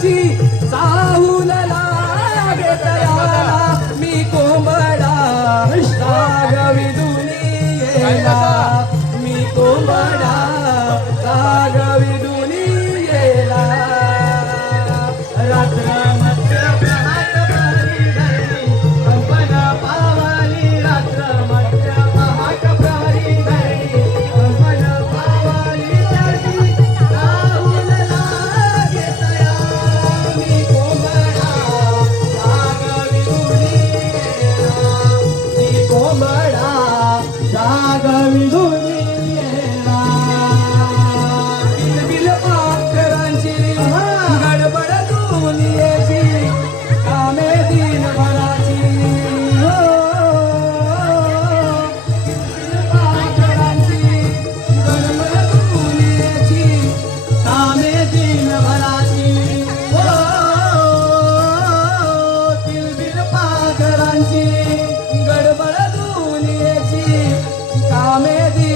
साहू ಆಗವಿದು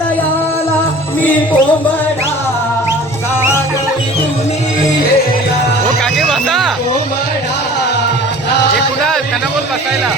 तयाला मी कोंबडा सागरी दुनियेला हो काके बसा कोंबडा कुणाल त्यांना बोल बसायला.